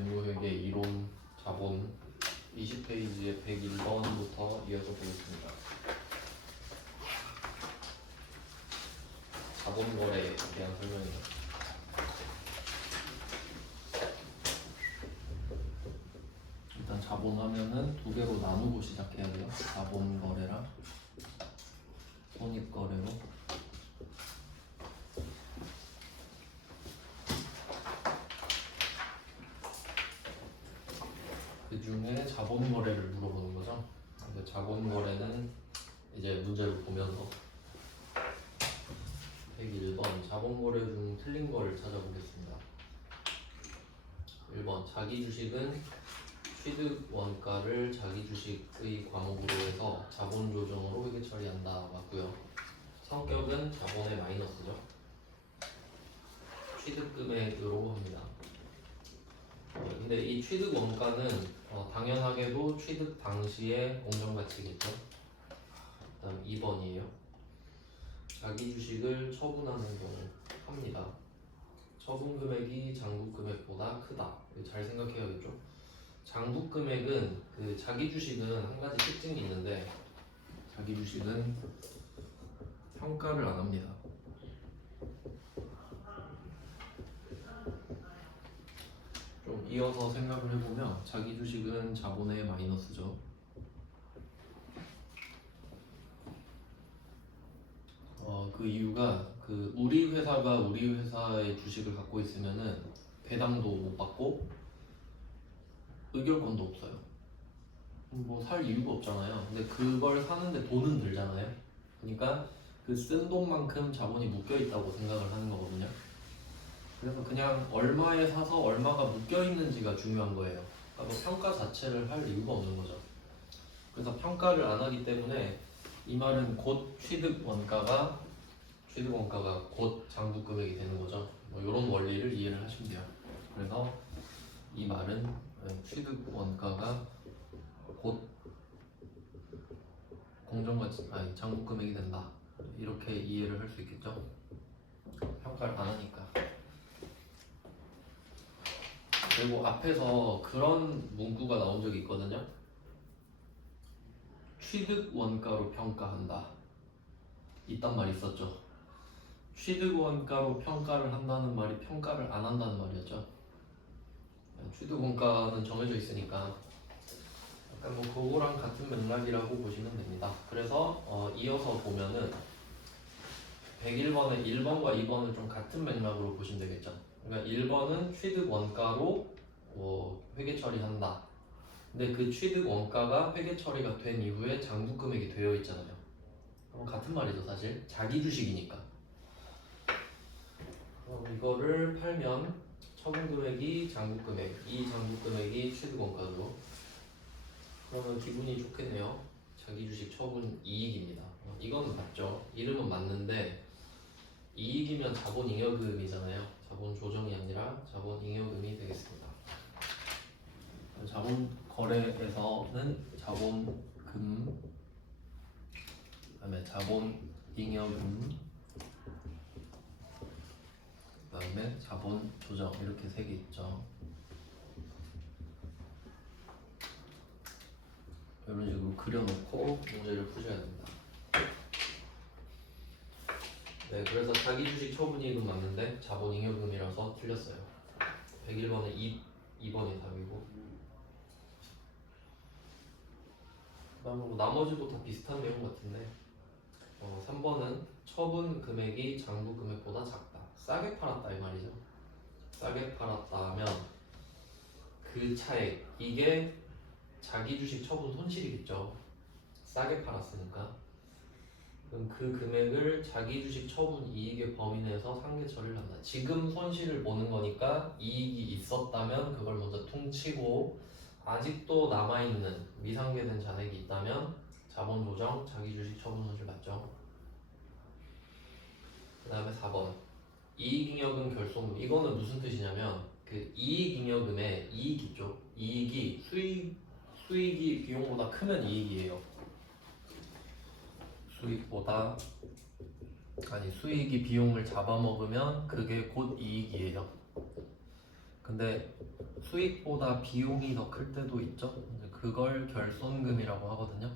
재무회계 이론 자본 20페이지의 101번부터 이어서 보겠습니다. 자본거래에 대한 설명입니다. 일단 자본하면은 두 개로 나누고 시작해야 돼요. 자본거래랑 손익거래로. 그 중에 자본거래를 물어보는 거죠. 근데 자본거래는 이제 문제를 보면서 101번 자본거래 중 틀린 거를 찾아보겠습니다. 1번 자기 주식은 취득 원가를 자기 주식의 과목으로 해서 자본 조정으로 회계 처리한다. 맞고요. 성격은 자본의 마이너스죠. 취득 금액으로 합니다. 근데 이 취득 원가는 당연하게도 취득 당시의 공정가치겠죠. 그다음 2번이에요. 자기 주식을 처분하는 경우 합니다. 처분 금액이 장부 금액보다 크다. 잘 생각해야겠죠. 장부 금액은 그 자기 주식은 한 가지 특징이 있는데 자기 주식은 평가를 안 합니다. 좀 이어서 생각을 해보면 자기 주식은 자본의 마이너스죠. 그 이유가 그 우리 회사가 우리 회사의 주식을 갖고 있으면은 배당도 못 받고 의결권도 없어요. 뭐 살 이유가 없잖아요. 근데 그걸 사는데 돈은 들잖아요. 그러니까 그 쓴 돈만큼 자본이 묶여 있다고 생각을 하는 거거든요. 그래서 그냥 얼마에 사서 얼마가 묶여 있는지가 중요한 거예요. 그러니까 뭐 평가 자체를 할 이유가 없는 거죠. 그래서 평가를 안 하기 때문에 이 말은 곧 취득 원가가 곧 장부 금액이 되는 거죠. 뭐 이런 원리를 이해를 하시면 돼요. 그래서 이 말은 취득 원가가 곧 장부 금액이 된다. 이렇게 이해를 할 수 있겠죠. 평가를 안 하니까. 그리고 앞에서 그런 문구가 나온 적이 있거든요. 취득 원가로 평가한다. 이딴 말이 있었죠. 취득 원가로 평가를 한다는 말이 평가를 안 한다는 말이었죠. 취득 원가는 정해져 있으니까 약간 뭐 그거랑 같은 맥락이라고 보시면 됩니다. 그래서 이어서 보면은 101번의 1번과 2번은 좀 같은 맥락으로 보시면 되겠죠. 그러니까 1번은 취득 원가로 회계 처리한다. 근데 그 취득 원가가 회계 처리가 된 이후에 장부 금액이 되어 있잖아요. 같은 말이죠, 사실. 자기 주식이니까. 이거를 팔면 처분 금액이 장부 금액, 이 장부 금액이 취득 원가죠. 그러면 기분이 좋겠네요. 자기 주식 처분 이익입니다. 이건 맞죠. 이름은 맞는데 이익이면 자본 잉여금이잖아요. 자본 조정이 아니라 자본 잉여금이 되겠습니다. 자본 거래에서는 자본금, 그다음에 자본 잉여금, 그다음에 자본 조정 이렇게 세 개 있죠. 이런 식으로 그려놓고 문제를 푸셔야 됩니다. 네, 그래서 자기 주식 처분이익은 맞는데 자본 잉여금이라서 틀렸어요. 101번은 2번이 답이고, 그다음에 뭐 나머지도 다 비슷한 내용 같은데 3번은 처분 금액이 장부 금액보다 작다. 싸게 팔았다 이 말이죠. 싸게 팔았다 하면 그 차액, 이게 자기 주식 처분 손실이겠죠. 싸게 팔았으니까. 그럼 그 금액을 자기 주식 처분 이익의 범위 내에서 상계 처리를 한다. 지금 손실을 보는 거니까 이익이 있었다면 그걸 먼저 퉁치고 아직도 남아있는 미상계된 잔액이 있다면 자본 조정, 자기 주식 처분 손실 맞죠? 그 다음에 4번 이익잉여금 결손금. 이거는 무슨 뜻이냐면 그 이익잉여금의 이익 있죠? 이익이 수익이 비용보다 크면 이익이에요. 수익이 비용을 잡아먹으면 그게 곧 이익이에요. 근데 수익보다 비용이 더 클 때도 있죠. 이제 그걸 결손금이라고 하거든요.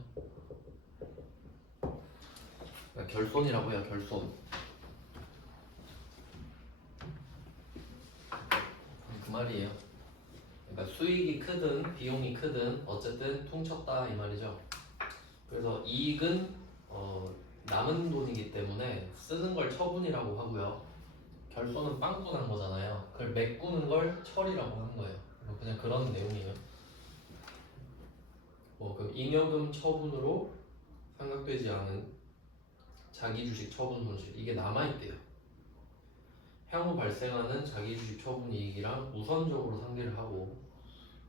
그러니까 결손이라고 해요. 결손. 그 말이에요. 그러니까 수익이 크든 비용이 크든 어쨌든 퉁쳤다 이 말이죠. 그래서 이익은 남은 돈이기 때문에 쓰는 걸 처분이라고 하고요. 결손은 빵꾸 난 거잖아요. 그걸 메꾸는 걸 처리라고 하는 거예요. 그냥 그런 내용이에요. 그 잉여금 처분으로 상각되지 않은 자기 주식 처분 손실 이게 남아있대요. 향후 발생하는 자기 주식 처분 이익이랑 우선적으로 상계를 하고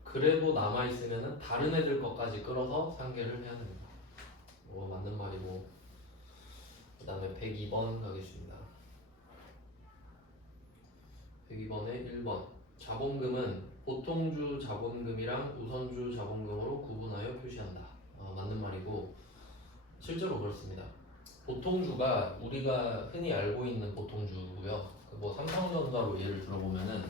그래도 남아있으면 다른 애들 것까지 끌어서 상계를 해야 됩니다. 맞는 말이고 그 다음에 102번 가겠습니다. 102번에 1번 자본금은 보통주 자본금이랑 우선주 자본금으로 구분하여 표시한다. 맞는 말이고 실제로 그렇습니다. 보통주가 우리가 흔히 알고 있는 보통주고요. 삼성전자로 예를 들어보면은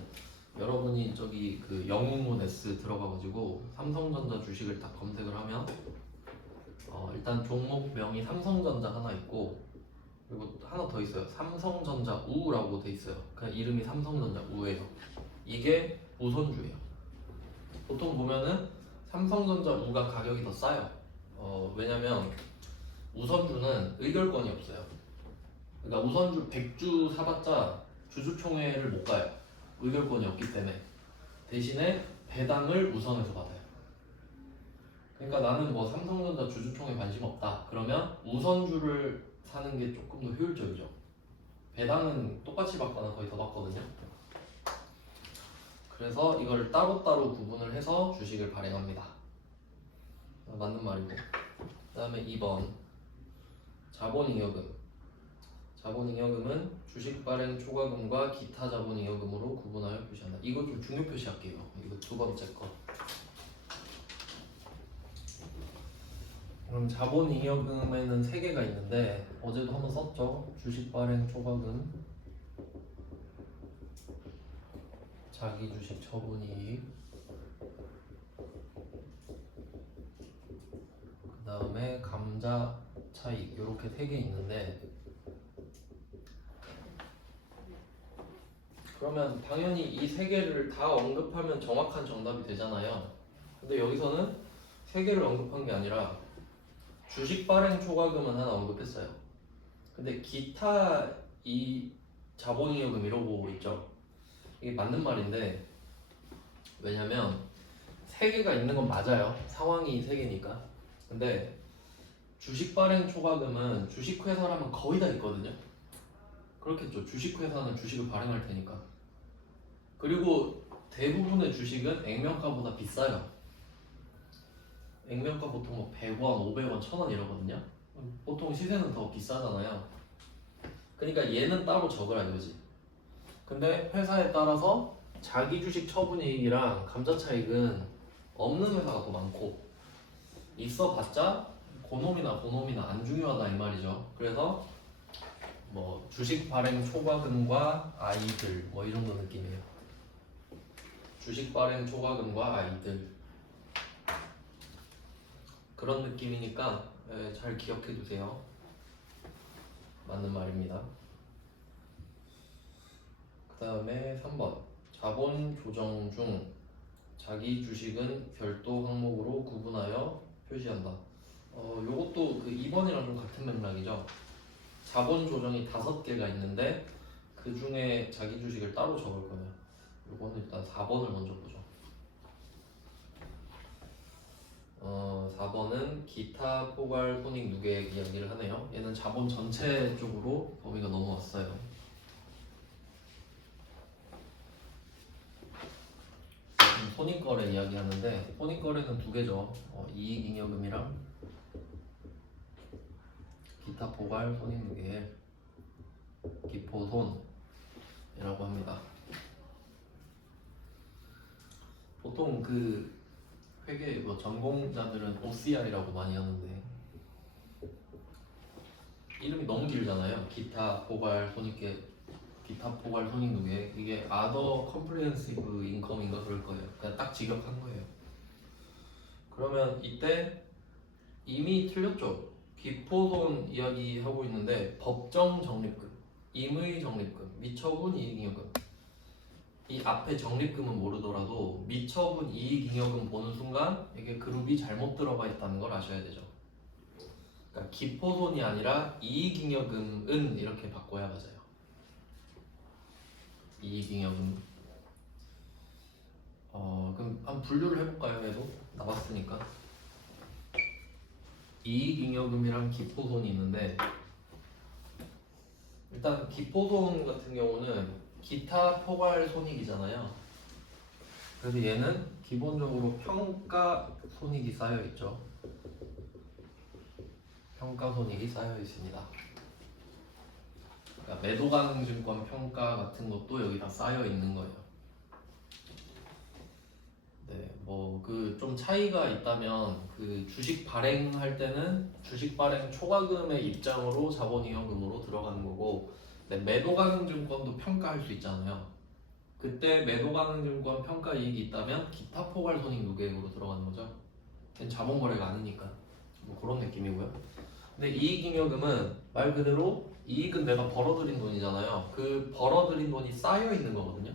여러분이 저기 그 영웅문 S 들어가가지고 삼성전자 주식을 딱 검색을 하면 일단 종목명이 삼성전자 하나 있고 그리고 하나 더 있어요. 삼성전자 우라고 돼 있어요. 그냥 이름이 삼성전자 우예요. 이게 우선주예요. 보통 보면은 삼성전자 우가 가격이 더 싸요. 왜냐면 우선주는 의결권이 없어요. 그러니까 우선주 100주 사봤자 주주총회를 못 가요. 의결권이 없기 때문에. 대신에 배당을 우선해서 받아요. 그러니까 나는 삼성전자 주주총회 관심 없다. 그러면 우선주를 사는 게 조금 더 효율적이죠. 배당은 똑같이 받거나 거의 더 받거든요. 그래서 이걸 따로따로 구분을 해서 주식을 발행합니다. 맞는 말이고. 그 다음에 2번 자본잉여금. 자본잉여금은 주식 발행 초과금과 기타 자본잉여금으로 구분하여 표시한다. 이거 좀 중요 표시할게요. 이거 두 번째 거. 그럼 자본잉여금에는 3개가 있는데 어제도 한번 썼죠. 주식 발행 초과금, 자기 주식 처분이익, 그 다음에 감자 차익 이렇게 3개 있는데 그러면 당연히 이 3개를 다 언급하면 정확한 정답이 되잖아요. 근데 여기서는 3개를 언급한 게 아니라 주식 발행 초과금은 하나 언급했어요. 근데 기타 이 자본잉여금 이러고 있죠. 이게 맞는 말인데 왜냐면 3개가 있는 건 맞아요. 상황이 3개니까. 근데 주식 발행 초과금은 주식회사라면 거의 다 있거든요. 그렇겠죠. 주식회사는 주식을 발행할 테니까. 그리고 대부분의 주식은 액면가보다 비싸요. 액면가 보통 100원, 500원, 1000원 이러거든요. 보통 시세는 더 비싸잖아요. 그러니까 얘는 따로 적으라 이거지. 근데 회사에 따라서 자기 주식 처분이익이랑 감자 차익은 없는 회사가 더 많고 있어봤자 고놈이나 안 중요하다 이 말이죠. 그래서 주식 발행 초과금과 아이들 이 정도 느낌이에요. 주식 발행 초과금과 아이들 그런 느낌이니까 잘 기억해 두세요. 맞는 말입니다. 그 다음에 3번 자본 조정 중 자기 주식은 별도 항목으로 구분하여 표시한다. 요것도 그 2번이랑 좀 같은 맥락이죠. 자본 조정이 5개가 있는데 그 중에 자기 주식을 따로 적을 거예요. 요거는 일단 4번을 먼저 보죠. 4번은 기타 포괄 손익 누계액 이야기를 하네요. 얘는 자본 전체 쪽으로 범위가 넘어왔어요. 손익거래 이야기하는데 손익거래는 2개죠. 이익잉여금이랑 기타 포괄 손익 누계액 기포손이라고 합니다. 보통 그 회계 전공자들은 OCR이라고 많이 하는데 이름이 너무 길잖아요. 기타 포괄 손익계획 기타 포괄 손익 누계 이게 other comprehensive income인가 그럴 거예요. 그냥 딱 직역한 거예요. 그러면 이때 이미 틀렸죠. 기포손 이야기 하고 있는데 법정 적립금, 임의 적립금, 미처분 이익잉여금 이 앞에 적립금은 모르더라도 미처분 이익잉여금 보는 순간 이게 그룹이 잘못 들어가 있다는 걸 아셔야 되죠. 그러니까 기포손이 아니라 이익잉여금은 이렇게 바꿔야 맞아요. 이익잉여금. 그럼 한번 분류를 해볼까요? 얘도 나왔으니까. 이익잉여금이랑 기포손이 있는데 일단 기포손 같은 경우는 기타 포괄 손익이잖아요. 그래서 얘는 기본적으로 평가 손익이 쌓여 있죠. 평가 손익이 쌓여 있습니다. 그러니까 매도 가능 증권 평가 같은 것도 여기 다 쌓여 있는 거예요. 네, 뭐 그 좀 차이가 있다면 그 주식 발행할 때는 주식 발행 초과금의 입장으로 자본이용금으로 들어가는 거고, 네, 매도 가능 증권도 평가할 수 있잖아요. 그때 매도 가능 증권 평가 이익이 있다면 기타 포괄 손익 누계액으로 들어가는 거죠. 자본 거래가 아니니까 뭐 그런 느낌이고요. 근데 이익잉여금은 말 그대로 이익은 내가 벌어들인 돈이잖아요. 그 벌어들인 돈이 쌓여 있는 거거든요.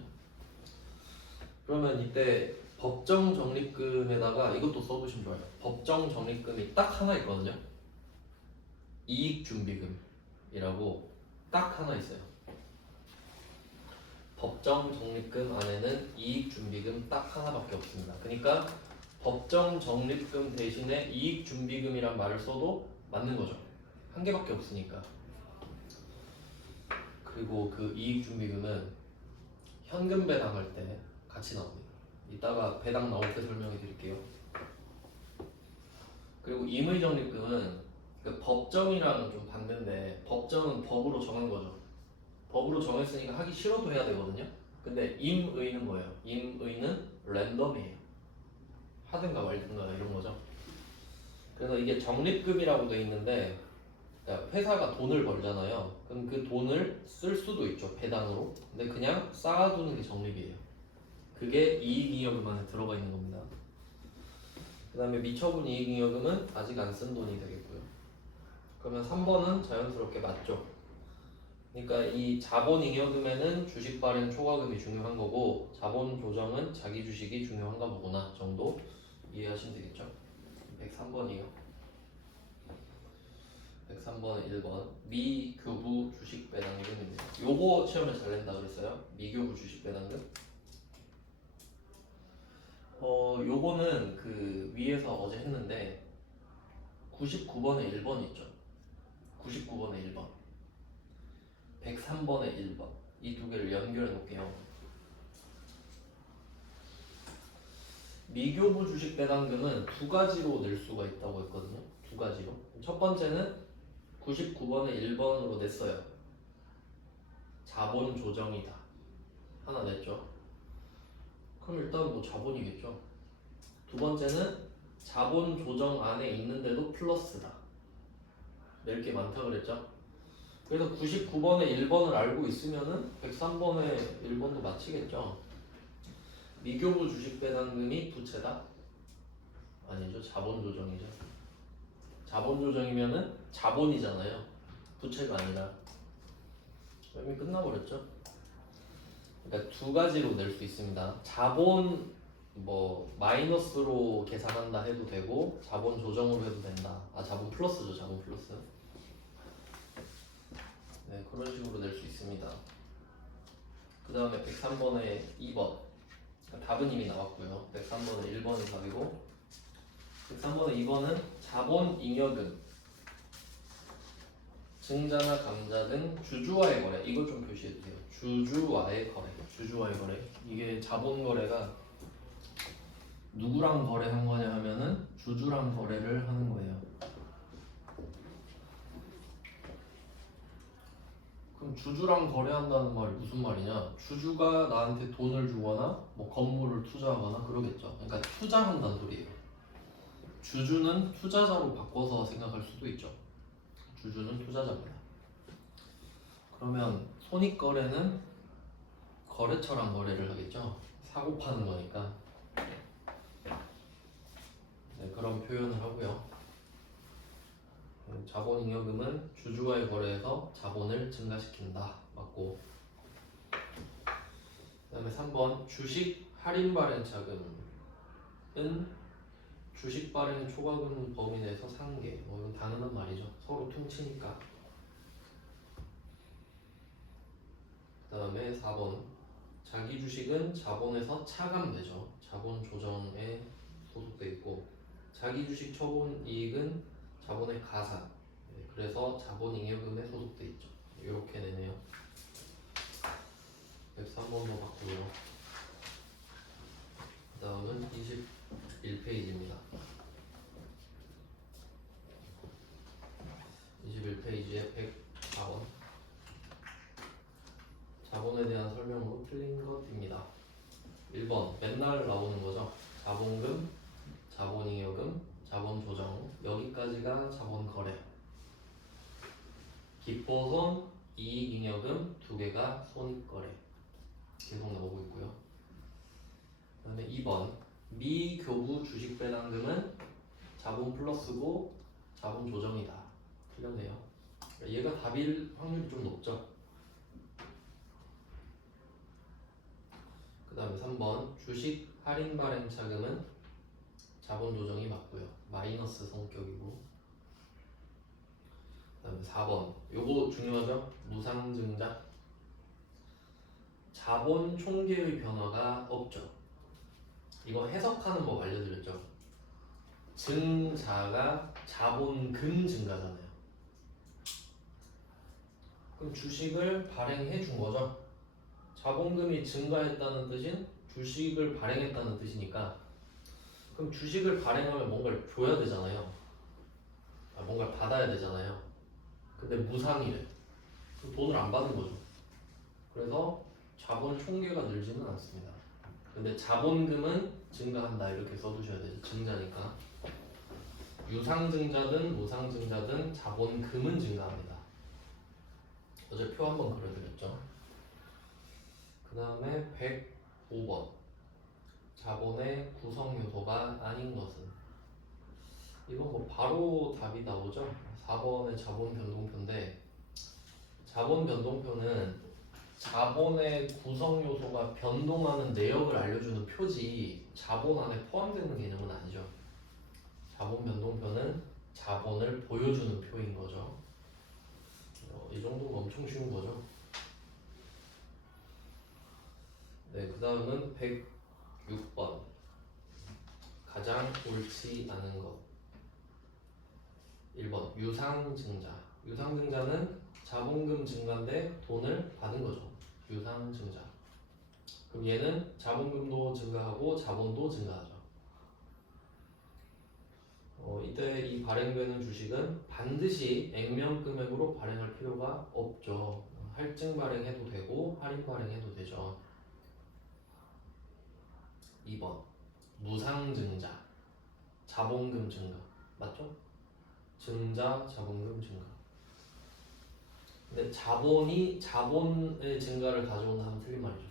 그러면 이때 법정 적립금에다가 이것도 써두시면 좋아요. 법정 적립금이 딱 하나 있거든요. 이익준비금이라고 딱 하나 있어요. 법정 적립금 안에는 이익준비금 딱 하나밖에 없습니다. 그러니까 법정 적립금 대신에 이익준비금이란 말을 써도 맞는 거죠. 한 개밖에 없으니까. 그리고 그 이익준비금은 현금 배당할 때 같이 나옵니다. 이따가 배당 나올 때 설명해 드릴게요. 그리고 임의적립금은 그 법정이랑은 좀 반대인데, 법정은 법으로 정한 거죠. 법으로 정했으니까 하기 싫어도 해야 되거든요. 근데 임의는 뭐예요? 임의는 랜덤이에요. 하든가 말든가 이런 거죠. 그래서 이게 적립금이라고 돼 있는데, 그러니까 회사가 돈을 벌잖아요. 그럼 그 돈을 쓸 수도 있죠, 배당으로. 근데 그냥 쌓아두는 게 적립이에요. 그게 이익잉여금 안에 들어가 있는 겁니다. 그 다음에 미처분 이익잉여금은 아직 안 쓴 돈이 되겠고요. 그러면 3번은 자연스럽게 맞죠. 그러니까 이 자본잉여금에는 주식 발행 초과금이 중요한 거고, 자본 조정은 자기 주식이 중요한가 보구나 정도 이해하시면 되겠죠. 103번이요. 103번은 1번 미교부 주식 배당금입니다. 요거 시험에 잘 낸다 그랬어요. 미교부 주식 배당금. 요거는 그 위에서 어제 했는데 99번에 1번 있죠. 99번에 1번, 103번에 1번 이 두 개를 연결해 놓을게요. 미교부 주식 배당금은 두 가지로 낼 수가 있다고 했거든요. 두 가지로. 첫 번째는 99번에 1번으로 냈어요. 자본 조정이다. 하나 냈죠. 그럼 일단 뭐 자본이겠죠. 두 번째는 자본 조정 안에 있는데도 플러스다. 낼 게 많다 그랬죠. 그래서 99번에 1번을 알고 있으면은 103번에 1번도 맞히겠죠. 미교부 주식 배당금이 부채다? 아니죠. 자본 조정이죠. 자본 조정이면은 자본이잖아요. 부채가 아니라. 이미 끝나버렸죠. 그러니까 두 가지로 낼 수 있습니다. 자본 뭐 마이너스로 계산한다 해도 되고, 자본 조정으로 해도 된다. 자본 플러스죠. 자본 플러스. 네, 그런 식으로 낼 수 있습니다. 그 다음에 103번에 2번. 답은 이미 나왔고요. 103번은 1번이 답이고, 103번에 2번은 자본잉여금, 증자나 감자 등 주주와의 거래. 이걸 좀 표시해주세요. 주주와의 거래. 주주와의 거래. 이게 자본 거래가 누구랑 거래한 거냐 하면은 주주랑 거래를 하는 거예요. 그럼 주주랑 거래한다는 말이 무슨 말이냐? 주주가 나한테 돈을 주거나 뭐 건물을 투자하거나 그러겠죠. 그러니까 투자한다는 소리예요. 주주는 투자자로 바꿔서 생각할 수도 있죠. 주주는 투자자입니다. 그러면 손익거래는 거래처랑 거래를 하겠죠. 사고 파는 거니까. 네, 그런 표현을 하고요. 자본잉여금은 주주와의 거래에서 자본을 증가시킨다. 맞고. 그 다음에 3번 주식 할인 발행 자금은 주식 발행 초과금 범위 내에서 상계. 이건 당연한 말이죠. 서로 퉁치니까. 그 다음에 4번 자기 주식은 자본에서 차감되죠. 자본 조정에 소속돼 있고, 자기 주식 처분 이익은 자본의 가산. 네, 그래서 자본잉여금에 소속돼 있죠. 이렇게 되네요. 103번도 봤고요. 그 다음은 21페이지입니다. 21페이지에 104번 자본에 대한 설명으로 틀린 것입니다. 1번 맨날 나오는 거죠. 자본금, 자본잉여금, 자본조정, 여기까지가 자본거래. 기포손, 이익잉여금 두 개가 손익거래. 계속 나오고 있고요. 그 다음에 2번 미교부 주식배당금은 자본 플러스고 자본 조정이다. 틀렸네요. 얘가 답일 확률이 좀 높죠. 그 다음에 3번 주식 할인 발행 차금은 자본 조정이 맞고요. 마이너스 성격이고. 그 다음에 4번 요거 중요하죠. 무상증자. 자본 총계의 변화가 없죠. 이거 해석하는 법 알려드렸죠. 증자가 자본금 증가잖아요. 그럼 주식을 발행해 준 거죠. 자본금이 증가했다는 뜻은 주식을 발행했다는 뜻이니까, 그럼 주식을 발행하면 뭔가를 줘야 되잖아요. 뭔가를 받아야 되잖아요. 근데 무상이래. 그럼 돈을 안 받은 거죠. 그래서 자본 총계가 늘지는 않습니다. 근데 자본금은 증가한다 이렇게 써두셔야 되죠. 증자니까. 유상증자든 무상증자든 자본금은 증가합니다. 어제 표 한번 그려드렸죠. 그 다음에 105번 자본의 구성 요소가 아닌 것은, 이건 뭐 바로 답이 나오죠. 4번의 자본 변동표인데, 자본 변동표는 자본의 구성 요소가 변동하는 내역을 알려주는 표지 자본 안에 포함되는 개념은 아니죠. 자본 변동표는 자본을 보여주는 표인 거죠. 이 정도면 엄청 쉬운 거죠. 네, 그 다음은 106번 가장 옳지 않은 것. 1번 유상증자. 유상증자는 자본금 증가인데 돈을 받은 거죠. 유상증자. 그럼 얘는 자본금도 증가하고 자본도 증가하죠. 이때 이 발행되는 주식은 반드시 액면 금액으로 발행할 필요가 없죠. 할증 발행해도 되고 할인 발행해도 되죠. 2번 무상증자. 자본금 증가. 맞죠? 증자, 자본금 증가. 근데 자본의 증가를 가져온다 하면 틀린 말이죠.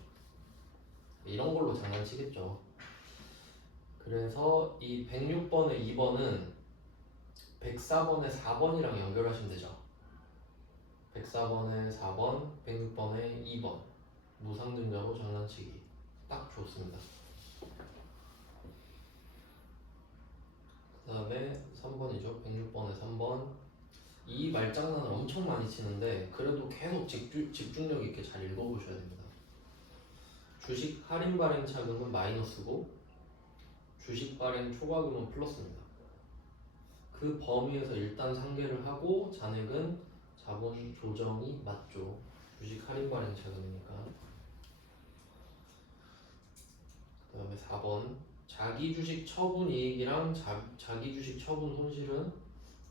이런 걸로 장난치겠죠. 그래서 이 106번의 2번은 104번의 4번이랑 연결하시면 되죠. 104번의 4번, 106번의 2번. 무상증자로 장난치기. 딱 좋습니다. 그 다음에 3번이죠. 106번의 3번. 이 말장난을 엄청 많이 치는데 그래도 계속 집중력 있게 잘 읽어보셔야 됩니다. 주식 할인 발행 차금은 마이너스고 주식 발행 초과금은 플러스입니다. 그 범위에서 일단 상계를 하고 잔액은 자본 조정이 맞죠. 주식 할인 발행 차금이니까. 그 다음에 4번 자기 주식 처분 이익이랑 자기 주식 처분 손실은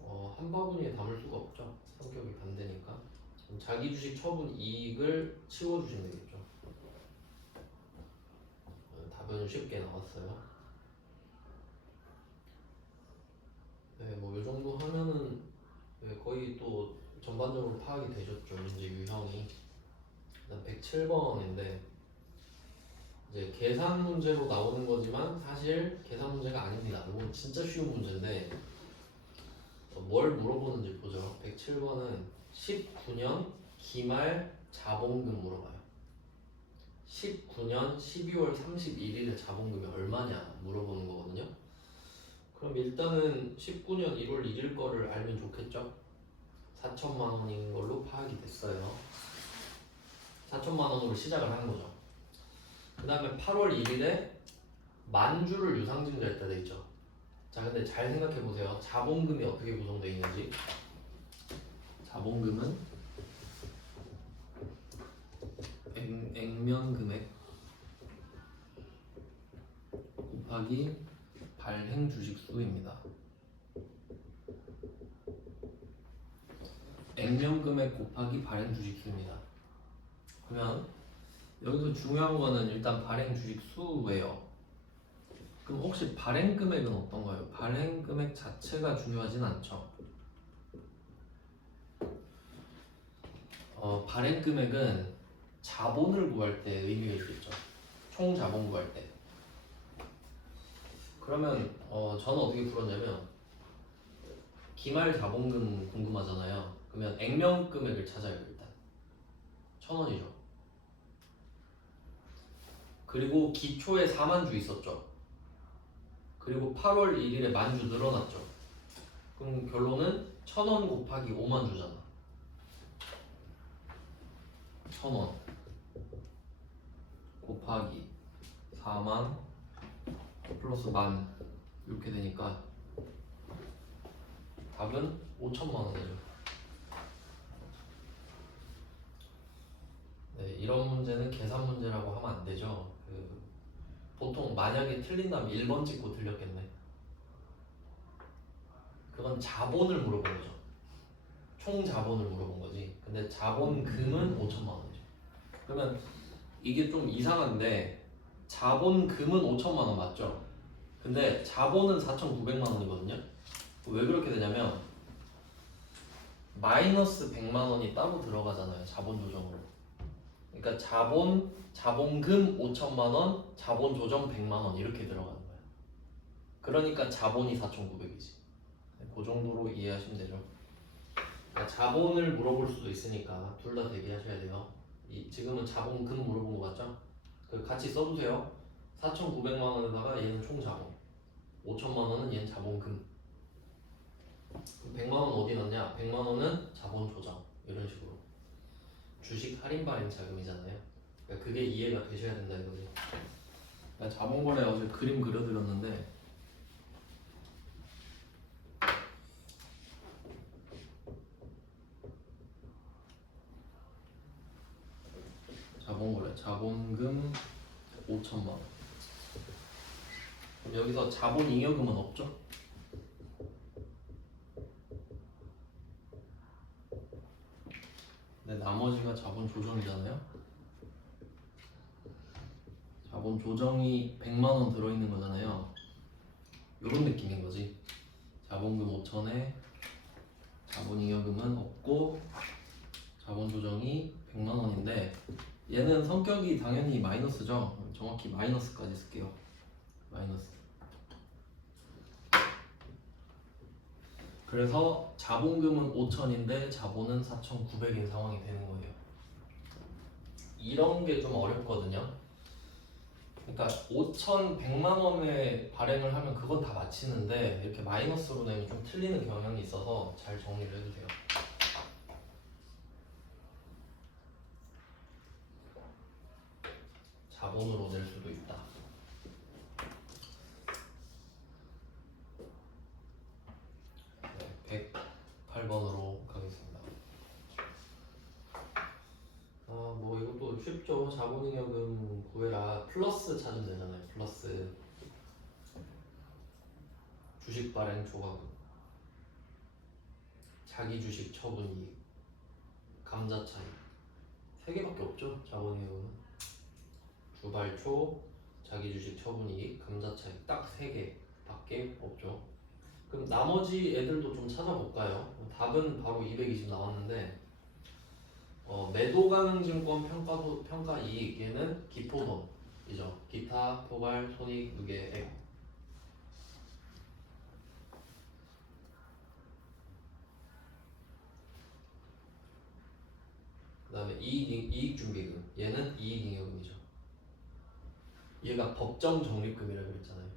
한 바구니에 담을 수가 없죠. 성격이 반대니까. 그럼 자기 주식 처분 이익을 치워주시면 되겠죠. 답은 쉽게 나왔어요. 네, 뭐 이 정도 하면은 네, 거의 또 전반적으로 파악이 되셨죠. 이제 유형이. 그다음 107번인데 이제 계산 문제로 나오는 거지만 사실 계산 문제가 아닙니다. 이건 진짜 쉬운 문제인데 뭘 물어보는지 보죠. 107번은 19년 기말 자본금 물어봐요. 19년 12월 31일에 자본금이 얼마냐 물어보는 거거든요. 그럼 일단은 19년 1월 1일 거를 알면 좋겠죠? 4천만 원인 걸로 파악이 됐어요. 4천만 원으로 시작을 하는 거죠. 그 다음에 8월 1일에 만주를 유상증자했다 돼 있죠. 자, 근데 잘 생각해 보세요. 자본금이 어떻게 구성되어 있는지. 자본금은 액면금액 곱하기 발행 주식수입니다. 액면금액 곱하기 발행 주식수입니다. 그러면 여기서 중요한 거는 일단 발행 주식수예요. 그럼 혹시 발행 금액은 어떤가요? 발행 금액 자체가 중요하진 않죠. 발행 금액은 자본을 구할 때 의미가 있겠죠. 총 자본 구할 때. 그러면 저는 어떻게 풀었냐면 기말 자본금 궁금하잖아요. 그러면 액면 금액을 찾아요. 일단 1,000원이죠. 그리고 기초에 4만주 있었죠. 그리고 8월 1일에 만주 늘어났죠. 그럼 결론은 1,000원 곱하기 5만주잖아. 1,000원 곱하기 4만 플러스 만 이렇게 되니까 답은 5천만 원이죠. 네, 이런 문제는 계산 문제라고 하면 안 되죠. 보통 만약에 틀린다면 1번 찍고 틀렸겠네. 그건 자본을 물어본 거죠. 총 자본을 물어본 거지. 근데 자본금은 5천만 원이죠. 그러면 이게 좀 이상한데 자본금은 5천만 원 맞죠? 근데 자본은 4,900만 원이거든요. 왜 그렇게 되냐면 마이너스 100만 원이 따로 들어가잖아요. 자본 조정으로. 그러니까 자본금 5천만 원, 자본 조정 100만 원 이렇게 들어가는 거예요. 그러니까 자본이 4,900이지. 그 정도로 이해하시면 되죠. 그러니까 자본을 물어볼 수도 있으니까 둘 다 대비하셔야 돼요. 지금은 자본금 물어본 거 맞죠? 같이 써두세요. 4,900만 원에다가 얘는 총 자본, 5천만 원은 얘는 자본금. 100만 원 어디 넣냐? 100만 원은 자본 조정 이런 식으로. 주식 할인 발행 자금이잖아요. 그러니까 그게 이해가 되셔야 된다 이거지. 자본거래 어제 그림 그려드렸는데 자본거래 자본금 5천만 원. 그럼 여기서 자본잉여금은 없죠? 근데 나머지가 자본 조정이잖아요. 자본 조정이 100만 원 들어있는 거잖아요. 요런 느낌인 거지. 자본금 5천에 자본잉여금은 없고 자본 조정이 100만 원인데 얘는 성격이 당연히 마이너스죠. 정확히 마이너스까지 쓸게요. 마이너스. 그래서 자본금은 5천인데 자본은 4,900인 상황이 되는 거예요. 이런 게 좀 어렵거든요. 그러니까 5,100만 원에 발행을 하면 그건 다 맞히는데 이렇게 마이너스로 내면 좀 틀리는 경향이 있어서 잘 정리를 해주세요. 자본으로 낼 수도 있다. 네, 108번으로 가겠습니다. 뭐 이것도 쉽죠. 자본잉여금 구해라. 플러스 찾으면 되잖아요. 플러스 주식 발행 초과금, 자기 주식 처분이익, 감자 차익. 세 개밖에 없죠. 자본잉여금은 주발초, 자기 주식 처분이익, 감자 차익 딱 세 개밖에 없죠. 그럼 나머지 애들도 좀 찾아볼까요? 답은 바로 220 나왔는데 매도 가능 증권 평가 이익 얘는 기포돈이죠. 기타 포괄 손익 누계액. 그다음에 이익 준비금 얘는 이익잉여금이죠. 얘가 법정 적립금이라고 했잖아요.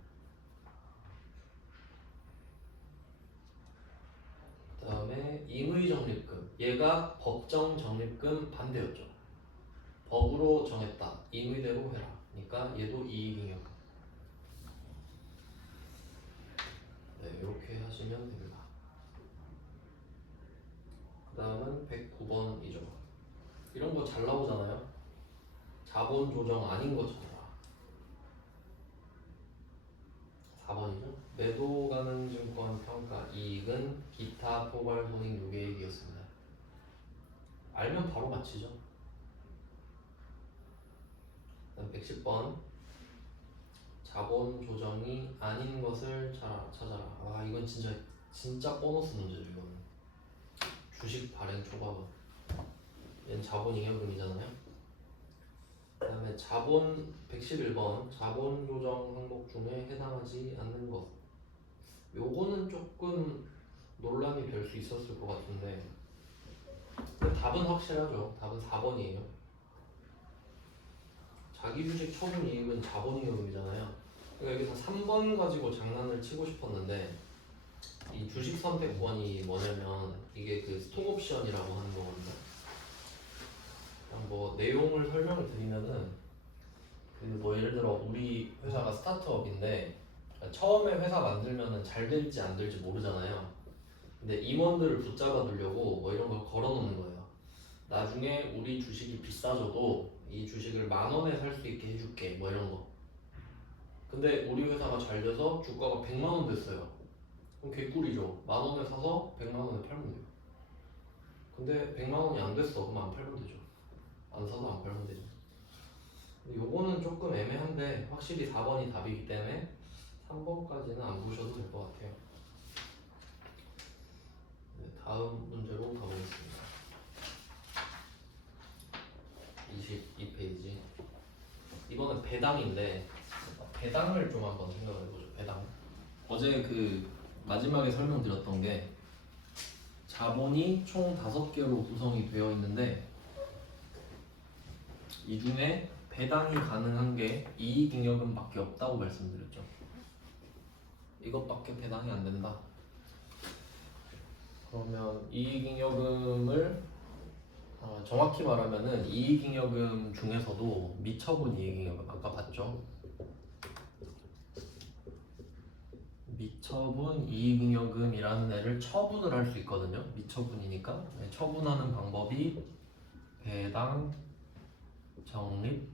그다음에 임의 적립금 얘가 법정 적립금 반대였죠. 법으로 정했다. 임의대로 해라. 그러니까 얘도 이익잉여금. 네, 이렇게 하시면 됩니다. 그 다음은 109번이죠. 이런 거 잘 나오잖아요. 자본 조정 아닌 거 찾아라. 4번이죠. 매도 가능 증권 평가 이익은 기타 포괄 손익 누계액이었습니다. 알면 바로 맞히죠. 그다음 110번 자본 조정이 아닌 것을 찾아라. 와 이건 진짜 보너스 문제죠. 이거는 주식 발행 초과분. 얘는 자본잉여금이잖아요. 그 다음에 자본 111번 자본 조정 항목 중에 해당하지 않는 것. 요거는 조금 논란이 될 수 있었을 것 같은데 근데 답은 확실하죠. 답은 4번이에요. 자기주식 처분 이익은 자본잉여금이잖아요. 그러니까 여기서 3번 가지고 장난을 치고 싶었는데 이 주식 선택권이 뭐냐면 이게 그 스톡옵션이라고 하는 거거든요. 그냥 뭐 내용을 설명을 드리면은 그 뭐 예를 들어 우리 회사가 스타트업인데 처음에 회사 만들면은 잘 될지 안 될지 모르잖아요. 근데 임원들을 붙잡아 두려고 뭐 이런 걸 걸어 놓는 거예요. 나중에 우리 주식이 비싸져도 이 주식을 10,000원에 살 수 있게 해줄게 뭐 이런 거. 근데 우리 회사가 잘 돼서 주가가 100만 원 됐어요. 그럼 개꿀이죠. 10,000원에 사서 100만 원에 팔면 돼요. 근데 100만 원이 안 됐어. 그럼 안 팔면 되죠. 안 사서 안 팔면 되죠. 요거는 조금 애매한데 확실히 4번이 답이기 때문에 3번까지는 안 보셔도 될 것 같아요. 네, 다음 문제로 가보겠습니다. 22페이지. 이거는 배당인데 배당을 좀 한번 생각을 해보죠. 배당. 어제 그 마지막에 설명드렸던 게 자본이 총 5개로 구성이 되어 있는데 이 중에 배당이 가능한 게 이익잉여금밖에 없다고 말씀드렸죠. 이것밖에 배당이 안 된다. 그러면 이익잉여금을 정확히 말하면은 이익잉여금 중에서도 미처분 이익잉여금 아까 봤죠? 미처분 이익잉여금이라는 애를 처분을 할 수 있거든요. 미처분이니까 처분하는 방법이 배당, 적립,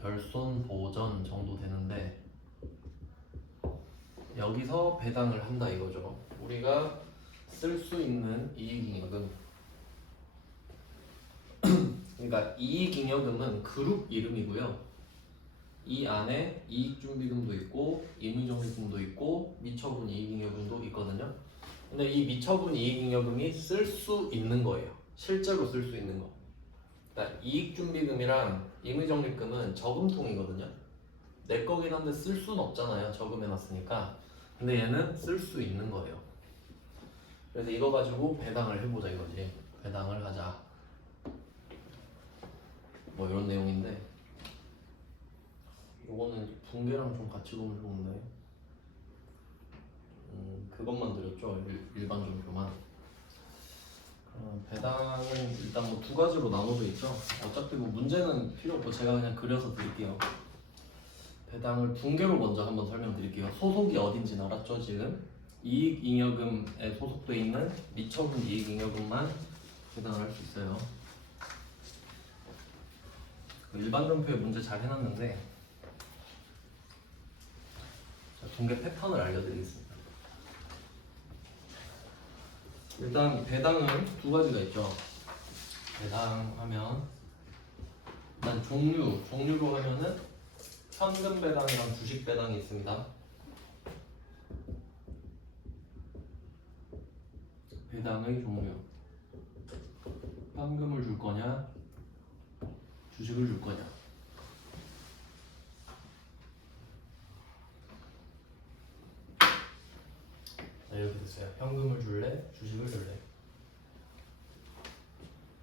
결손, 보전 정도 되는데 여기서 배당을 한다 이거죠. 우리가 쓸 수 있는 이익잉여금. 그러니까 이익잉여금은 그룹 이름이고요. 이 안에 이익준비금도 있고 임의적립금도 있고 미처분 이익잉여금도 있거든요. 근데 이 미처분 이익잉여금이 쓸 수 있는 거예요. 실제로 쓸 수 있는 거. 그러니까 이익준비금이랑 임의적립금은 저금통이거든요. 내 거긴 한데 쓸 수는 없잖아요. 저금해놨으니까. 근데 얘는 쓸 수 있는 거예요. 그래서 이거 가지고 배당을 해보자 이거지. 배당을 하자. 뭐 이런 내용인데 요거는 붕괴랑 좀 같이 보면 좋은데 그것만 드렸죠. 일반 종표만. 배당은 일단 뭐 2가지로 나눠져 있죠. 어차피 뭐 문제는 필요 없고 제가 그냥 그려서 드릴게요. 배당을 붕괴로 먼저 한번 설명드릴게요. 소속이 어딘지 알았죠 지금? 이익잉여금에 소속돼 있는 미처분 이익잉여금만 배당을 할 수 있어요. 일반 종표에 문제 잘 해놨는데 붕괴 패턴을 알려드리겠습니다. 일단 배당은 2가지가 있죠. 배당하면 일단 종류로 하면은 현금 배당이랑 주식 배당이 있습니다. 배당의 종류. 현금을 줄 거냐, 주식을 줄 거냐. 이렇게 됐어요. 현금을 줄래, 주식을 줄래.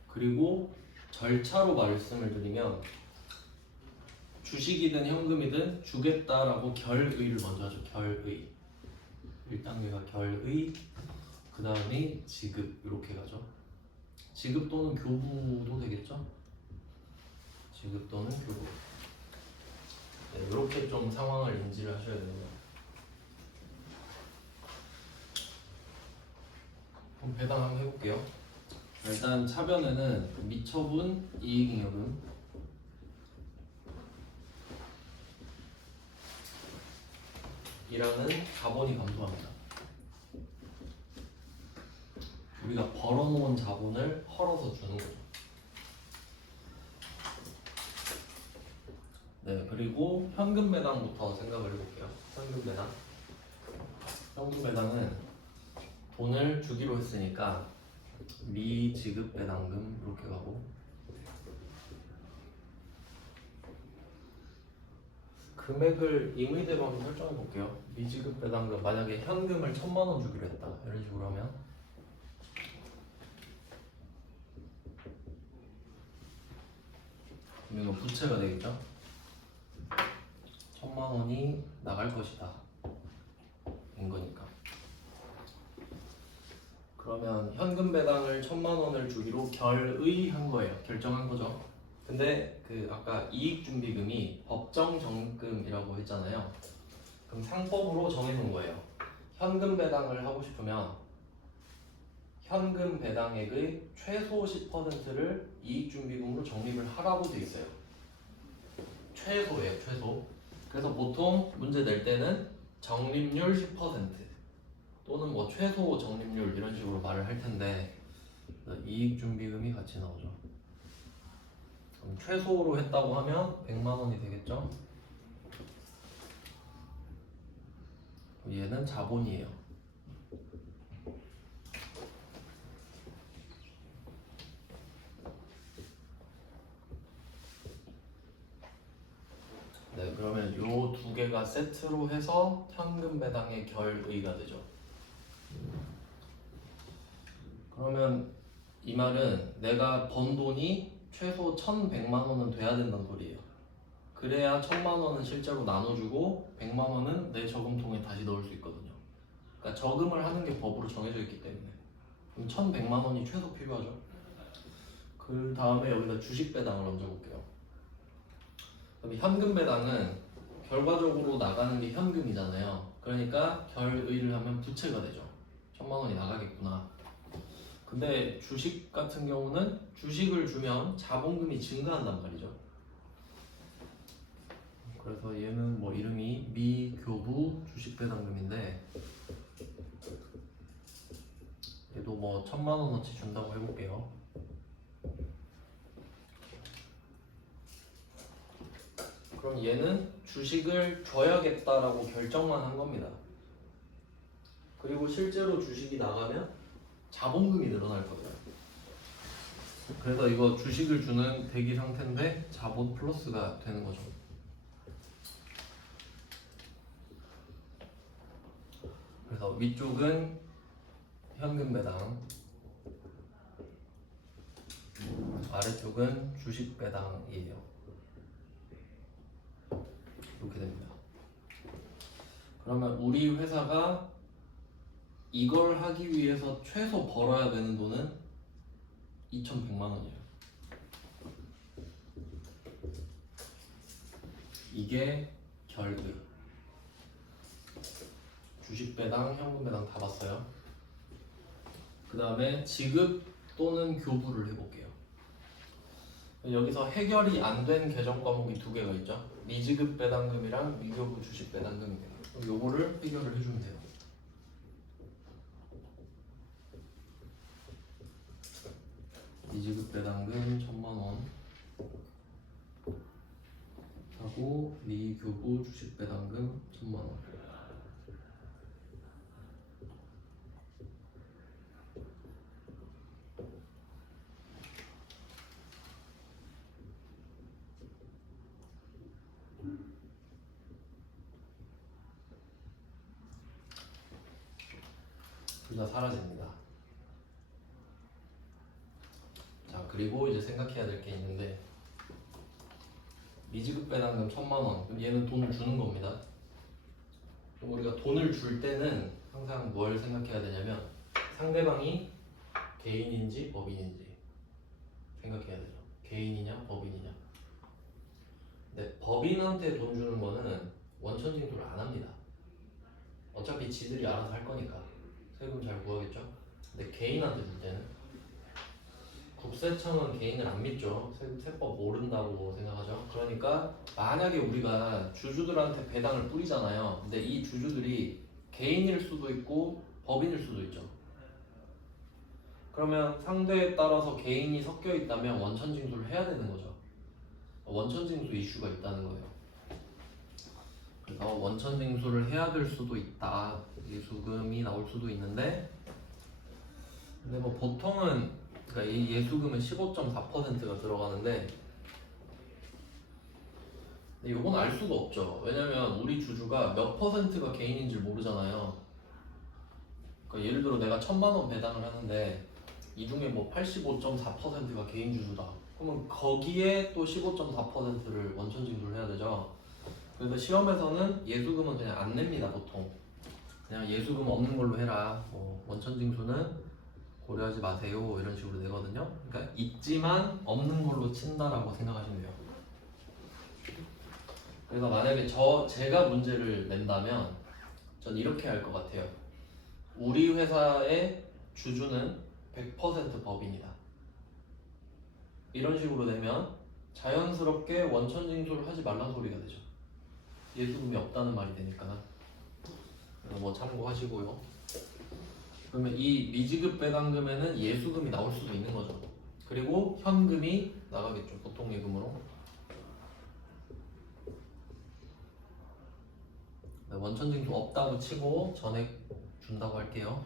그리고 절차로 말씀을 드리면 주식이든 현금이든 주겠다라고 결의를 먼저 하죠. 결의. 1단계가 결의, 그 다음이 지급, 이렇게 가죠. 지급 또는 교부도 되겠죠? 지급 또는 교부. 네, 이렇게 좀 상황을 인지를 하셔야 됩니다. 그럼 배당 한번 해볼게요. 일단 차변에는 미처분 이익잉여금 이라는 자본이 감소합니다. 우리가 벌어놓은 자본을 헐어서 주는 거죠. 네, 그리고 현금 배당부터 생각을 해볼게요. 현금 배당. 현금 배당은 돈을 주기로 했으니까 미지급 배당금 이렇게 가고, 금액을 임의대로 한번 설정해 볼게요. 미지급 배당금, 만약에 현금을 1000만원 주기로 했다, 이런 식으로 하면 이건 부채가 되겠죠. 1000만원이 나갈 것이다 인 거니까. 그러면 현금 배당을 1000만원을 주기로 결의한 거예요. 결정한 거죠. 근데 그 아까 이익준비금이 법정 적금이라고 했잖아요. 그럼 상법으로 정해놓은 거예요. 현금 배당을 하고 싶으면 현금 배당액의 최소 10%를 이익준비금으로 적립을 하라고 돼 있어요. 최소예요, 최소. 그래서 보통 문제 낼 때는 적립률 10% 또는 뭐 최소 적립률 이런 식으로 말을 할 텐데, 이익준비금이 같이 나오죠. 그럼 최소로 했다고 하면 100만원이 되겠죠? 얘는 자본이에요. 네, 그러면 요 두 개가 세트로 해서 현금 배당의 결의가 되죠. 그러면 이 말은 내가 번 돈이 최소 1100만원은 돼야 된다는 소리예요. 그래야 1000만원은 실제로 나눠주고 100만원은 내 저금통에 다시 넣을 수 있거든요. 그러니까 저금을 하는 게 법으로 정해져 있기 때문에. 그럼 1100만원이 최소 필요하죠. 그 다음에 여기다 주식 배당을 얹어볼게요. 그럼 현금 배당은 결과적으로 나가는 게 현금이잖아요. 그러니까 결의를 하면 부채가 되죠. 1000만원이 나가겠구나. 근데 주식 같은 경우는 주식을 주면 자본금이 증가한단 말이죠. 그래서 얘는 뭐 이름이 미교부 주식배당금인데, 얘도 뭐 1000만원어치 준다고 해볼게요. 그럼 얘는 주식을 줘야겠다라고 결정만 한 겁니다. 그리고 실제로 주식이 나가면 자본금이 늘어날 거예요. 그래서 이거 주식을 주는 대기 상태인데 자본 플러스가 되는 거죠. 그래서 위쪽은 현금 배당, 아래쪽은 주식 배당이에요. 이렇게 됩니다. 그러면 우리 회사가 이걸 하기 위해서 최소 벌어야 되는 돈은 2100만 원이에요. 이게 결의. 주식 배당, 현금 배당 다 봤어요. 그 다음에 지급 또는 교부를 해볼게요. 여기서 해결이 안 된 계정 과목이 두 개가 있죠. 미지급 배당금이랑 미교부 주식 배당금입니다. 그럼 요거를 해결을 해주면 돼요. 미지급 배당금 1000만원 하고 미교부 주식 배당금 1000만원. 둘 다 사라집니다. 자, 그리고 이제 생각해야 될 게 있는데 미지급 배당금 1,000만원. 그럼 얘는 돈을 주는 겁니다. 그럼 우리가 돈을 줄 때는 항상 뭘 생각해야 되냐면 상대방이 개인인지 법인인지 생각해야 되죠. 개인이냐 법인이냐. 근데 법인한테 돈 주는 거는 원천징수를 안 합니다. 어차피 지들이 알아서 할 거니까 세금 잘 구하겠죠. 근데 개인한테 줄 때는 국세청은 개인을 안 믿죠. 세법 모른다고 생각하죠. 그러니까 만약에 우리가 주주들한테 배당을 뿌리잖아요. 근데 이 주주들이 개인일 수도 있고 법인일 수도 있죠. 그러면 상대에 따라서 개인이 섞여 있다면 원천징수를 해야 되는 거죠. 원천징수 이슈가 있다는 거예요. 그래서 원천징수를 해야 될 수도 있다. 예수금이 나올 수도 있는데, 근데 뭐 보통은 그러니까 이 예수금은 15.4%가 들어가는데, 근데 이건 알 수가 없죠. 왜냐면 우리 주주가 몇 퍼센트가 개인인지 모르잖아요. 그러니까 예를 들어 내가 1,000만원 배당을 하는데 이 중에 뭐 85.4%가 개인 주주다. 그러면 거기에 또 15.4%를 원천징수를 해야 되죠. 그래서 시험에서는 예수금은 그냥 안 냅니다. 보통 그냥 예수금 없는 걸로 해라. 뭐 원천징수는 고려하지 마세요. 이런 식으로 내거든요. 그러니까 있지만 없는 걸로 친다라고 생각하시면 돼요. 그래서 만약에 제가 문제를 낸다면 전 이렇게 할 것 같아요. 우리 회사의 주주는 100% 법인이다. 이런 식으로 내면 자연스럽게 원천징수를 하지 말란 소리가 되죠. 예수금이 없다는 말이 되니까. 뭐 참고하시고요. 그러면 이 미지급 배당금에는 예수금이 나올 수도 있는 거죠. 그리고 현금이 나가겠죠. 보통 예금으로. 원천징수 없다고 치고 전액 준다고 할게요.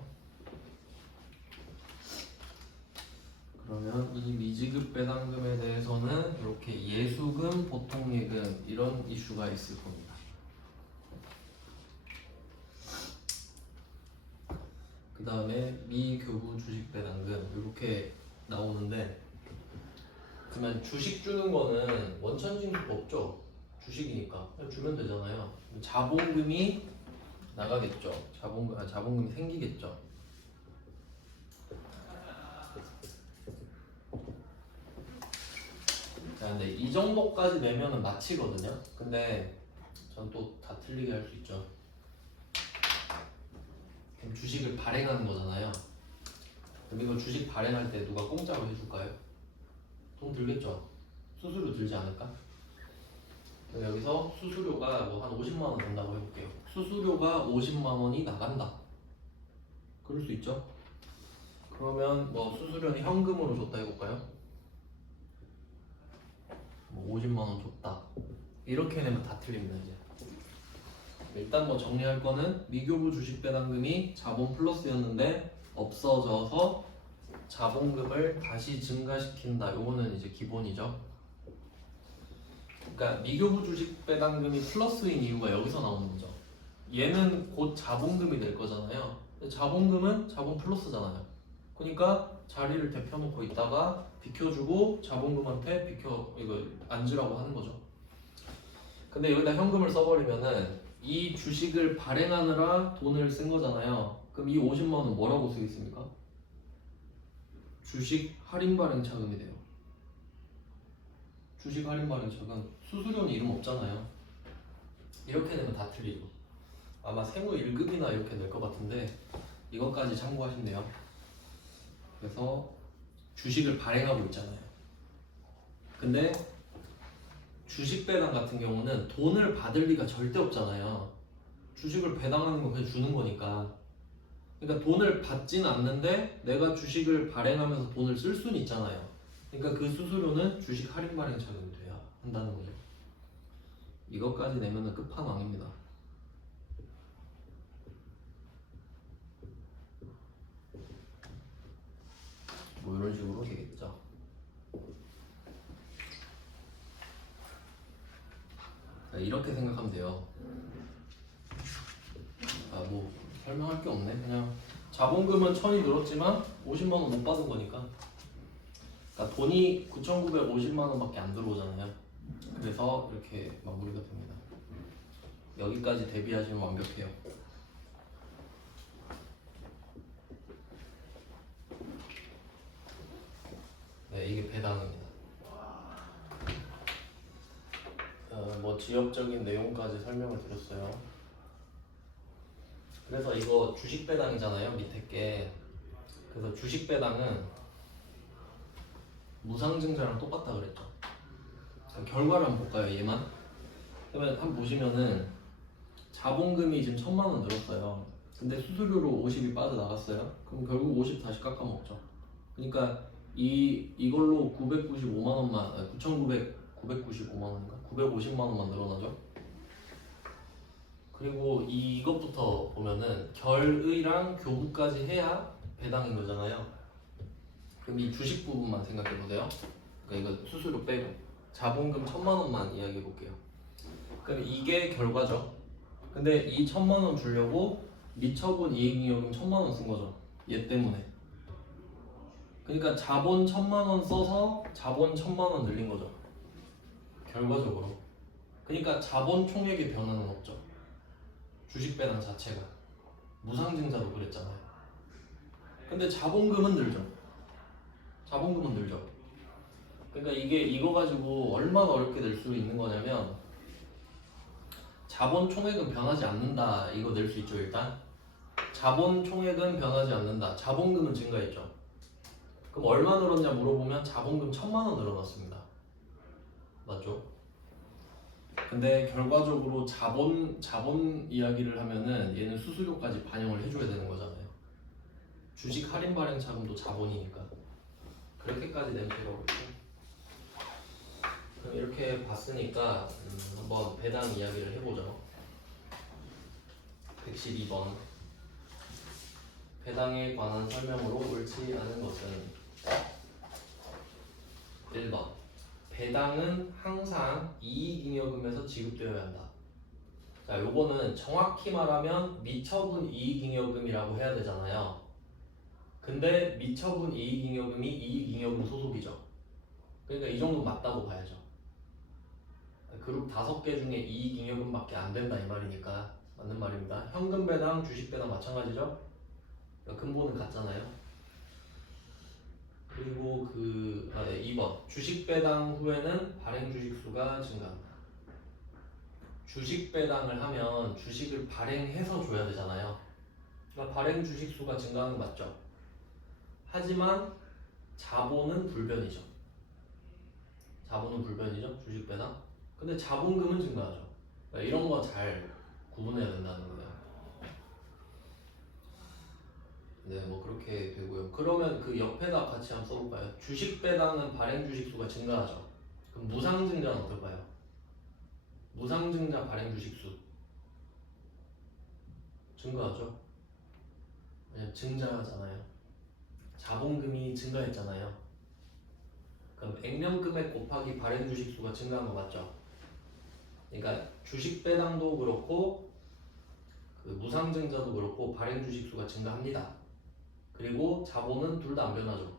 그러면 이 미지급 배당금에 대해서는 이렇게 예수금, 보통예금 이런 이슈가 있을 겁니다. 그 다음에 미교부 주식 배당금 이렇게 나오는데, 그러면 주식 주는 거는 원천징수가 없죠. 주식이니까 그냥 주면 되잖아요. 자본금이 나가겠죠. 자본금이 생기겠죠. 자, 근데 이 정도까지 내면은 마치거든요. 근데 전 또 다 틀리게 할 수 있죠. 그럼 주식을 발행하는 거잖아요. 그럼 이거 주식 발행할 때 누가 공짜로 해줄까요? 돈 들겠죠. 수수료 들지 않을까? 그럼 여기서 수수료가 뭐 한 50만 원 든다고 해볼게요. 수수료가 50만 원이 나간다. 그럴 수 있죠. 그러면 뭐 수수료는 현금으로 줬다 해볼까요? 뭐 50만 원 줬다. 이렇게 내면 다 틀립니다 이제. 일단 뭐 정리할 거는 미교부 주식 배당금이 자본 플러스였는데 없어져서 자본금을 다시 증가시킨다. 요거는 이제 기본이죠. 그러니까 미교부 주식 배당금이 플러스인 이유가 여기서 나오는 거죠. 얘는 곧 자본금이 될 거잖아요. 자본금은 자본 플러스잖아요. 그러니까 자리를 대표놓고 있다가 비켜주고 자본금한테 이거 앉으라고 하는 거죠. 근데 여기다 현금을 써버리면은 이 주식을 발행하느라 돈을 쓴 거잖아요. 그럼 이 50만 원은 뭐라고 쓰겠습니까? 주식 할인 발행 차금이 돼요. 주식 할인 발행 차금. 수수료는 이름 없잖아요. 이렇게 되면 다 틀리죠. 아마 세무 1급이나 이렇게 낼 것 같은데 이것까지 참고하시면 돼요. 그래서 주식을 발행하고 있잖아요. 근데 주식 배당 같은 경우는 돈을 받을 리가 절대 없잖아요. 주식을 배당하는 건 그냥 주는 거니까. 그러니까 돈을 받진 않는데 내가 주식을 발행하면서 돈을 쓸 수는 있잖아요. 그러니까 그 수수료는 주식 할인 발행 자금이 돼야 한다는 거죠. 이것까지 내면은 끝판왕입니다. 뭐 이런 식으로 되겠죠. 자, 이렇게 생각하면 돼요. 뭐 설명할 게 없네. 그냥 자본금은 1000이 늘었지만 50만 원 못 받은 거니까. 그러니까 돈이 9,950만 원밖에 안 들어오잖아요. 그래서 이렇게 마무리가 됩니다. 여기까지 대비하시면 완벽해요. 네, 이게 배당입니다. 뭐 지역적인 내용까지 설명을 드렸어요. 그래서 이거 주식 배당이잖아요, 밑에 게. 그래서 주식 배당은 무상증자랑 똑같다 그랬죠. 결과를 한번 볼까요, 얘만? 그러면 한번 보시면은 자본금이 지금 1000만 원 늘었어요. 근데 수수료로 50이 빠져나갔어요. 그럼 결국 50 다시 깎아먹죠. 그러니까 이걸로 995만 원만, 9,995만 원인가? 950만 원만 늘어나죠. 그리고 이것부터 보면은 결의랑 교부까지 해야 배당인 거잖아요. 그럼 이 주식 부분만 생각해 보세요. 그러니까 이거 수수료 빼고 자본금 1000만 원만 이야기해 볼게요. 그럼 이게 결과죠. 근데 이 1000만 원 주려고 미처분 이익잉여금 1000만 원 쓴 거죠. 얘 때문에. 그러니까 자본 1000만 원 써서 자본 1000만 원 늘린 거죠. 결과적으로. 그러니까 자본 총액의 변화는 없죠. 주식 배당 자체가. 무상증자도 그랬잖아요. 근데 자본금은 늘죠. 자본금은 늘죠. 그러니까 이거 가지고 얼마나 어렵게 낼 수 있는 거냐면 자본 총액은 변하지 않는다. 이거 낼 수 있죠, 일단. 자본 총액은 변하지 않는다. 자본금은 증가했죠. 그럼 얼마 늘었냐 물어보면 자본금 1000만 원 늘어났습니다. 맞죠? 근데 결과적으로 자본 이야기를 하면은 얘는 수수료까지 반영을 해줘야 되는 거잖아요. 주식 할인 발행 차금도 자본이니까. 그렇게까지 낼 필요가 없고. 그럼 이렇게 봤으니까 한번 배당 이야기를 해보죠. 112번. 배당에 관한 설명으로 옳지 않은 것은 1번. 배당은 항상 이익잉여금에서 지급되어야 한다. 자, 요거는 정확히 말하면 미처분 이익잉여금이라고 해야 되잖아요. 근데 미처분 이익잉여금이 이익잉여금 소속이죠. 그러니까 이 정도 맞다고 봐야죠. 그룹 5개 중에 이익잉여금밖에 안 된다 이 말이니까 맞는 말입니다. 현금 배당, 주식 배당 마찬가지죠. 그러니까 근본은 같잖아요. 그리고 2번 주식 배당 후에는 발행 주식 수가 증가합니다. 주식 배당을 하면 주식을 발행해서 줘야 되잖아요. 그러니까 발행 주식 수가 증가하는 거 맞죠? 하지만 자본은 불변이죠. 자본은 불변이죠. 주식 배당. 근데 자본금은 증가하죠. 그러니까 이런 거 잘 구분해야 된다는 거예요. 네, 뭐 그렇게 되고요. 그러면 그 옆에다 같이 한번 써볼까요? 주식 배당은 발행 주식 수가 증가하죠. 그럼 무상증자는 어떨까요? 무상증자 발행 주식 수 증가하죠. 왜냐면 증자하잖아요. 자본금이 증가했잖아요. 그럼 액면금액 곱하기 발행 주식 수가 증가한 거 맞죠? 그러니까 주식 배당도 그렇고 그 무상증자도 그렇고 발행 주식 수가 증가합니다. 그리고 자본은 둘 다 안 변하죠.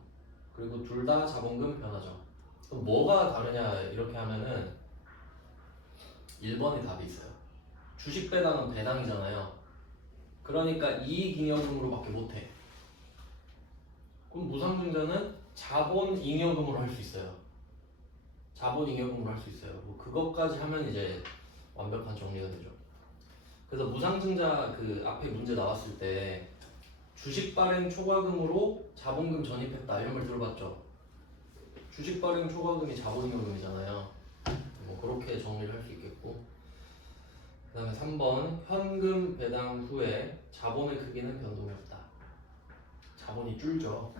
그리고 둘 다 자본금 변하죠. 그럼 뭐가 다르냐 이렇게 하면은 1번에 답이 있어요. 주식 배당은 배당이잖아요. 그러니까 이익잉여금으로밖에 못해. 그럼 무상증자는 자본잉여금으로 할 수 있어요. 자본잉여금으로 할 수 있어요. 뭐 그것까지 하면 이제 완벽한 정리가 되죠. 그래서 무상증자 그 앞에 문제 나왔을 때 주식 발행 초과금으로 자본금 전입했다 이런 걸 들어봤죠? 주식 발행 초과금이 자본잉여금이잖아요. 뭐 그렇게 정리를 할 수 있겠고. 그 다음에 3번 현금 배당 후에 자본의 크기는 변동이 없다. 자본이 줄죠.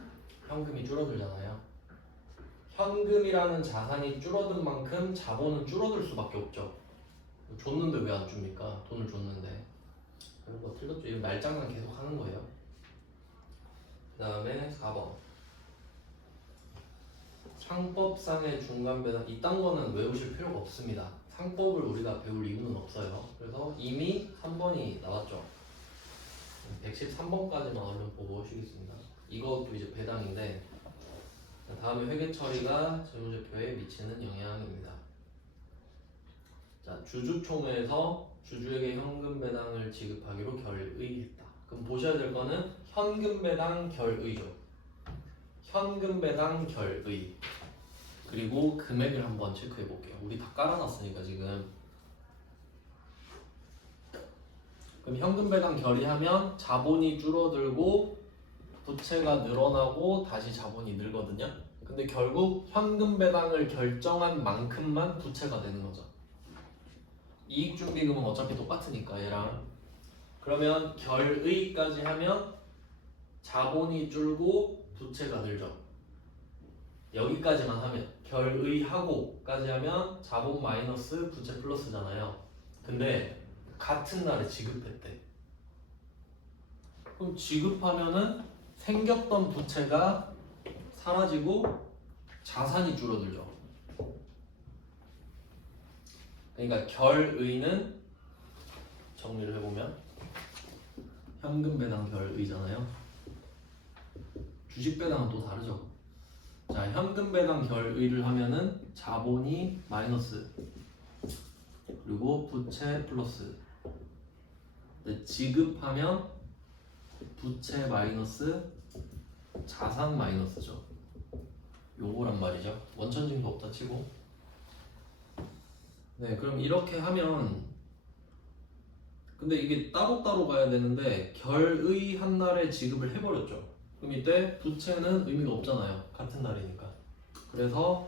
현금이 줄어들잖아요. 현금이라는 자산이 줄어든 만큼 자본은 줄어들 수밖에 없죠. 줬는데 왜 안 줍니까? 돈을 줬는데. 그런 거 틀렸죠. 이거 말장난 계속 하는 거예요. 그 다음에 4번 상법상의 중간 배당 이딴 거는 외우실 필요가 없습니다. 상법을 우리가 배울 이유는 없어요. 그래서 이미 3번이 나왔죠. 113번까지만 얼른 보고 오시겠습니다. 이것도 이제 배당인데 자, 다음에 회계 처리가 재무제표에 미치는 영향입니다. 자, 주주총회에서 주주에게 현금 배당을 지급하기로 결의했다. 그럼 보셔야 될 거는 현금 배당 결의죠. 현금 배당 결의. 그리고 금액을 한번 체크해 볼게요. 우리 다 깔아놨으니까 지금. 그럼 현금 배당 결의하면 자본이 줄어들고 부채가 늘어나고 다시 자본이 늘거든요. 근데 결국 현금 배당을 결정한 만큼만 부채가 되는 거죠. 이익준비금은 어차피 똑같으니까 얘랑. 그러면 결의까지 하면 자본이 줄고 부채가 늘죠. 여기까지만 하면 결의하고까지 하면 자본 마이너스 부채 플러스잖아요. 근데 같은 날에 지급했대. 그럼 지급하면은 생겼던 부채가 사라지고 자산이 줄어들죠. 그러니까 결의는 정리를 해보면 현금 배당 결의잖아요. 주식 배당은 또 다르죠. 자, 현금 배당 결의를 하면은 자본이 마이너스 그리고 부채 플러스. 근데 지급하면 부채 마이너스 자산 마이너스죠. 요거란 말이죠. 원천징수 없다 치고. 네, 그럼 이렇게 하면 근데 이게 따로따로 가야 되는데 결의한 날에 지급을 해버렸죠. 그럼 이때 부채는 의미가 없잖아요. 같은 날이니까. 그래서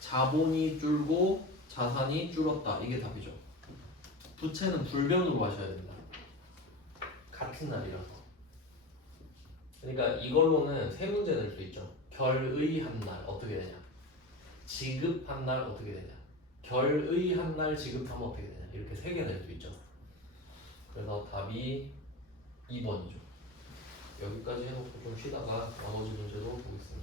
자본이 줄고 자산이 줄었다. 이게 답이죠. 부채는 불변으로 하셔야 됩니다. 같은 날이라서. 그러니까 이걸로는 세 문제 낼 수 있죠. 결의한 날 어떻게 되냐. 지급한 날 어떻게 되냐. 결의한 날 지급하면 어떻게 되냐. 이렇게 세 개 낼 수 있죠. 그래서 답이 2번이죠. 여기까지 해놓고 좀 쉬다가 나머지 문제도 보겠습니다.